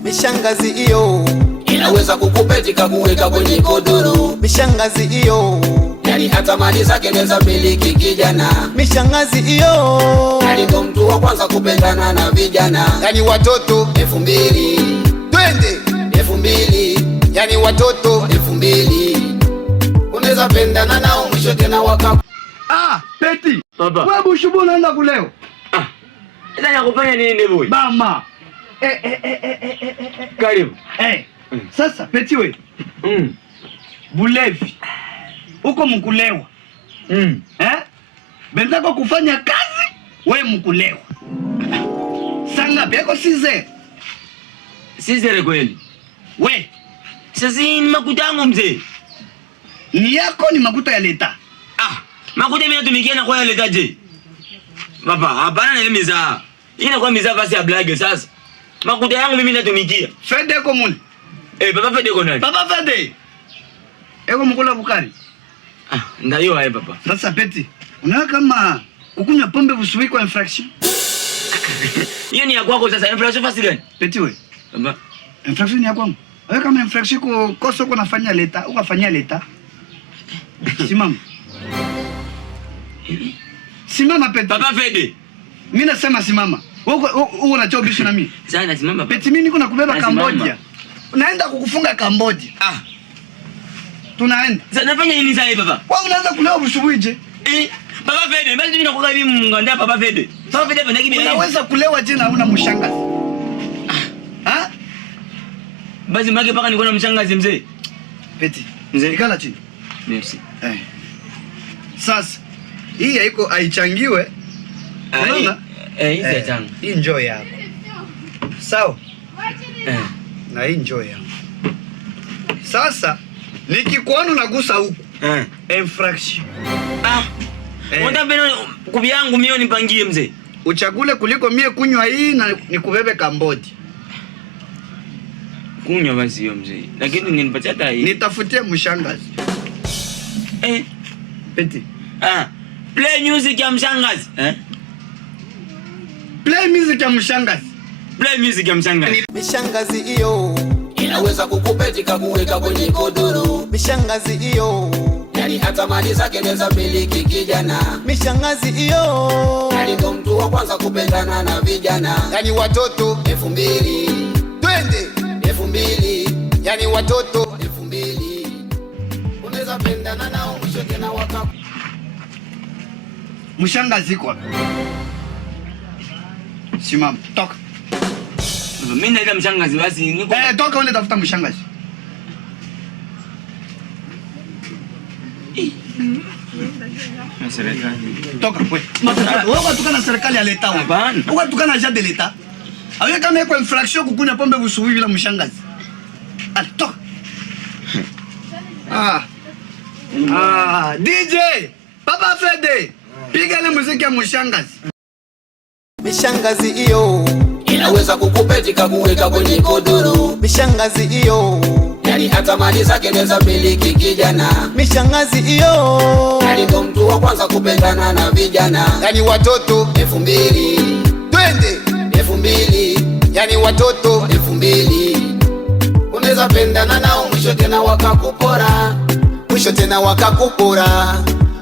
Mishangazi iyo inaweza kukupetika kuweka kwenye godoro. Mishangazi iyo yani hata mali zake neza miliki kijana. Mishangazi iyo yani ndo mtu wa kwanza kupendana na vijana. yani watoto 2000 twende 2000 yani watoto 2000 unaweza pendana nao mwisho tena waka. Peti Baba. wewe bushubu unaenda kuleo. Ila nakufanya nini boy? Bama. Karibu. Sasa Peti we. Bulevi. Uko mkulewa. Bendako kufanya kazi, we mkulewa. Sanga beko size. Size kweli. We. Sasa ni makuta yangu mzee. Ni yako ni makuta ya leta. Makuta mimi natumikia na kwa ya leta je. Baba, hapana na ile mizaa. Ina kwa mizaa basi ya blague sasa. Makuta yangu mimi natumikia. Fede ko muli. Baba Fede ko nani? Baba Fede. Eko mkula bukari. Ndayo hai baba. Sasa Peti, unaona kama kukunywa pombe usubuhi kwa infraction? Hiyo ni ya kwako sasa, infraction fasi gani? Peti we. Baba. Infraction ni ya kwangu. Wewe kama infraction ko kosa uko nafanya leta, ukafanyia leta. Simama. Simama Peti. Baba Fede. Mimi nasema simama. Wewe unachao bishi na mimi. Sasa nasimama. Peti mimi niko nakubeba Cambodia. Unaenda kukufunga Cambodia. Tunaenda. Sasa nafanya nini sasa baba? Wewe unaanza kulewa bushubuije? Baba Fede, basi mimi nakuka hivi mnganda Baba Fede. Baba Fede bana kibi. Unaweza kulewa je na una mshangazi? Basi mage paka niko na mshangazi mzee. Peti. Mzee Ikala chini. Merci. Sasa hii haiko haichangiwe. Unaona? Hii si changa. Hii enjoy yako. Sawa? Na hii enjoy yako. Sasa nikikuona unagusa huko. Infraction. Unataka beno kubi yangu mimi nipangie mzee. Uchagule kuliko mie kunywa hii na nikubebe Cambodia. Kunywa basi hiyo mzee. Lakini ungenipatia hata hii. Nitafutie mshangazi. Peti. Play music ya mshangazi. Play music ya mshangazi. Play music ya mshangazi. Mishangazi iyo inaweza kukupetika kuweka kwenye godoro. Mishangazi iyo yani hata mali zake neza miliki kijana. Mishangazi iyo yani ndo mtu wa kwanza kupendana na vijana. yani watoto 2000 twende 2000 yani watoto 2000 unaweza pendana nao mwisho tena waka. Mshangazi kwa. Simama, toka. Mimi naenda mshangazi basi niko. Toka uende tafuta mshangazi. Serikali. Toka wewe. Wewe tukana serikali ya leta. Hapana. Wewe tukana jade leta. Awe kama iko infraction kukunya pombe busubuhi bila mshangazi. Toka. DJ, Baba Fede. Piga ile muziki ya mshangazi. Mishangazi iyo inaweza kukupetika kuweka kwenye godoro. Mishangazi iyo yani hata mali zake neza miliki kijana. Mishangazi iyo yani ndo mtu wa kwanza kupendana na vijana. yani watoto 2000 twende 2000 yani watoto 2000 unaweza pendana nao mwisho tena wakakupora. Mwisho tena wakakupora.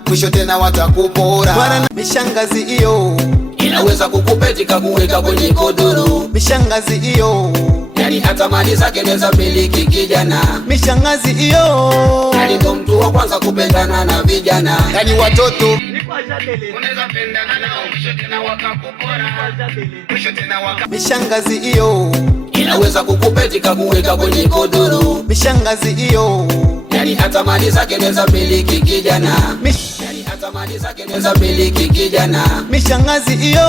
Mwisho tena watakupora. Mishangazi iyo inaweza kukupetika kuweka kwenye godoro. Mishangazi iyo yani hata mali zake neza miliki kijana. Mishangazi iyo yani ndo mtu wa kwanza kupendana na vijana. yani watoto unaweza pendana nao mwisho tena wakakupora. mwisho tena Mishangazi iyo inaweza kukupetika kuweka kwenye godoro. Mishangazi iyo yani hata mali zake neza miliki kijana. yani hata mali zake neza miliki kijana. Mishangazi iyo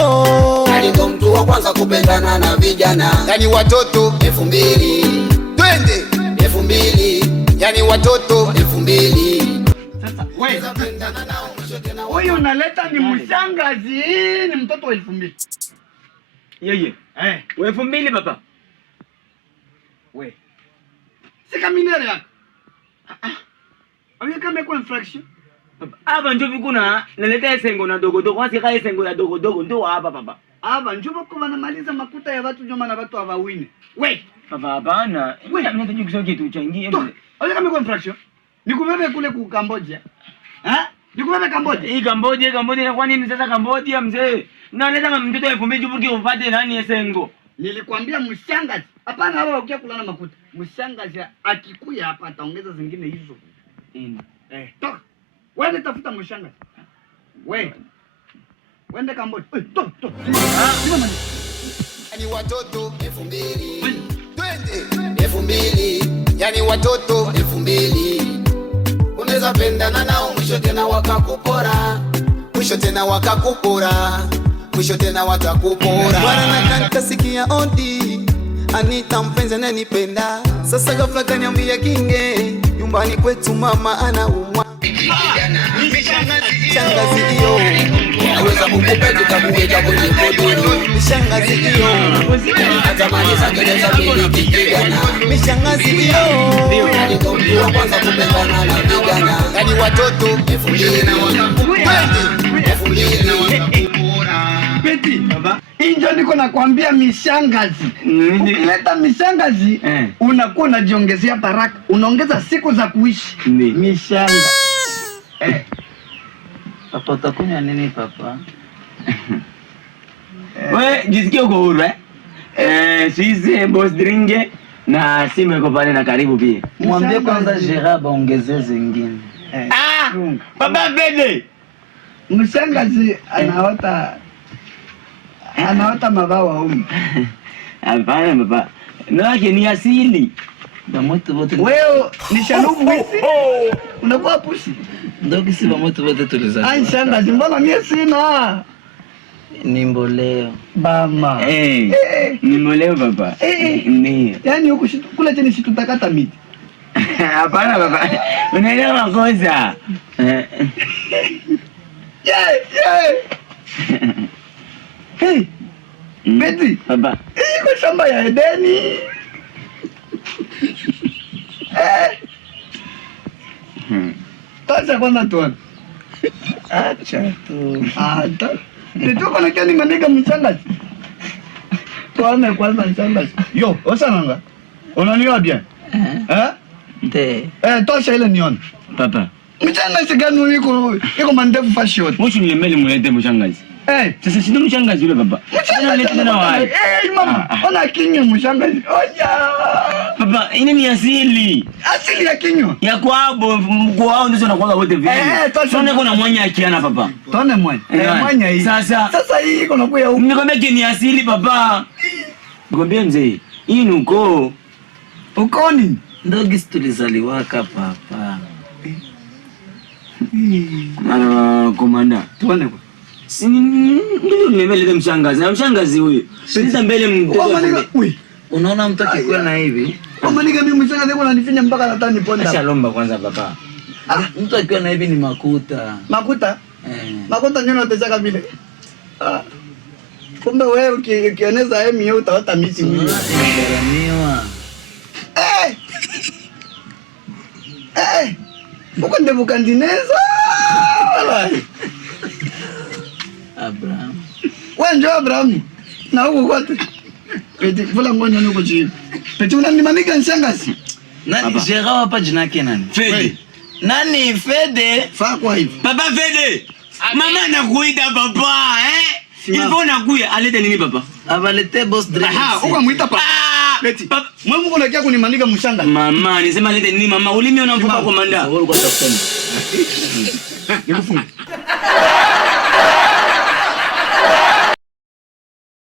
yani ndo mtu wa kwanza kupendana na vijana. yani watoto 2000 twende 2000 yani watoto 2000 Sasa wewe pendana nao mwisho tena. huyu unaleta ni mshangazi, ni mtoto wa 2000. Yeye. 2000 baba. We. Sika minere yako. Awe kama iko infraction. Hapa ndio vikuna naleta sengo na dogo dogo. Wasi kai sengo ya dogo dogo ndio hapa baba. Aba njuba kwa wanamaliza makuta ya watu njoma na watu hawawine. We, Papa hapana. Wewe unataka kusema kitu uchangie. Wewe kama uko infraction. Nikubebe kule ku Cambodia. Nikubebe Cambodia. Hii Cambodia inakuwa nini sasa Cambodia mzee? Unaleta mtoto 2000 jubuki upate nani esengo? Nilikwambia mshangazi. Hapana hapa ukia kulana makuta. Mshangazi akikuya hapa ataongeza zingine hizo. Toka. Wewe tafuta mshangazi. Wewe. Wende Cambodia. Toka. Yani watoto 2000. twende 2000. yani watoto 2000. Unaweza pendana nao mwisho tena wakakupora. mwisho tena wakakupora, mwisho tena watakupora. Bwana nakanta sikia odi, Anita mpenzi ananipenda. Sasa ghafla kaniambia kinge, nyumbani kwetu mama anaumwa. Shangazi hiyo Naweza kukupenda tukakuweka kwenye kodoro. Mishangazi hiyo Hata mali zake naweza miliki kijana. mishangazi hiyo Ndio mtu wa kwanza kupendana na vijana. yani watoto 2000. Peti, baba. Injo niko nakwambia mishangazi. Ukileta mishangazi, unakuwa unajiongezea baraka. Unaongeza siku za kuishi. Mishanga. Papa utakunywa nini papa? Wewe jisikie uko huru sisi boss dringe na simu iko pale na karibu pia. Mwambie kwanza Gerard aongezee zingine. Baba Bede. Mshangazi anaota mabawa huko. Hapana baba. Nake ni asili. Bamoto wote. Wewe ni shanubu hizi. Unakuwa pusi. Ndio kisi bamoto wote tulizaa. Ai shangazi, mbona mimi sina? Ni mboleo. Bama. Ni mboleo baba. Ni. Yaani huko kule chini si tutakata miti. Hapana baba. Unaelewa makosa. Hey. Beti. Baba. Iko shamba ya Edeni. Tacha kwanza tuone. Acha tu. Ata. Nitoka na kiani maniga mchangazi. Tuone kwanza mchangazi. Yo, osananga. Unaniona bien? Nde. Tosha ile nione. Papa. Mchangazi gani iko mandefu fashion? Mwisho nilemele mulete mshangazi. Sasa sio mshangazi yule baba. Mchangazi tena wapi? Mama, ona kinywa mshangazi. Oja. Baba, ini ni asili. Asili ya kinywa. Ya kwabo mkoao ndio nakuwa wote vile. Sasa kuna mwanya akiana papa. Tone mwanya. Mwanya hii. Sasa hii iko nakuya huko. Nikwambia ni asili baba. Nikwambia mzee, hii ni ukoo. Ukoni? Ndio gisi tulizaliwaka papa. Komanda. Tuone kwa. Ndio nimeleta mshangazi. Na mshangazi huyu. Sasa mbele mtoto. Unaona mtu akikuwa na hivi? Kama niga mimi mshangazi kwa ananifinya mpaka hata niponda. Acha lomba kwanza baba. Mtu akiwa na hivi ni makuta. Makuta? Makuta nyono utachaka vile. Kumbe wewe ukioneza hemi yeye utaota miti mingi. Unagharamiwa. Uko ndevu kandineza. Abraham. Wewe ndio Abraham. Na huko kote. Peti vula ngonya nuko chini. Peti unanimaniga nshangazi. Nani Gerard hapa jina yake nani? Fede. Nani Fede? Faa kwa hivi. Baba Fede. Mama anakuita baba ilikuwa nakuya alete nini baba? Avalete boss drink. Ukamuita papa. Peti. Mwe mko nakia kunimaniga mshangazi. Mama, nisema alete nini mama? Ulimi unamfupa komanda. Wewe uko tafuta. Nikufunga.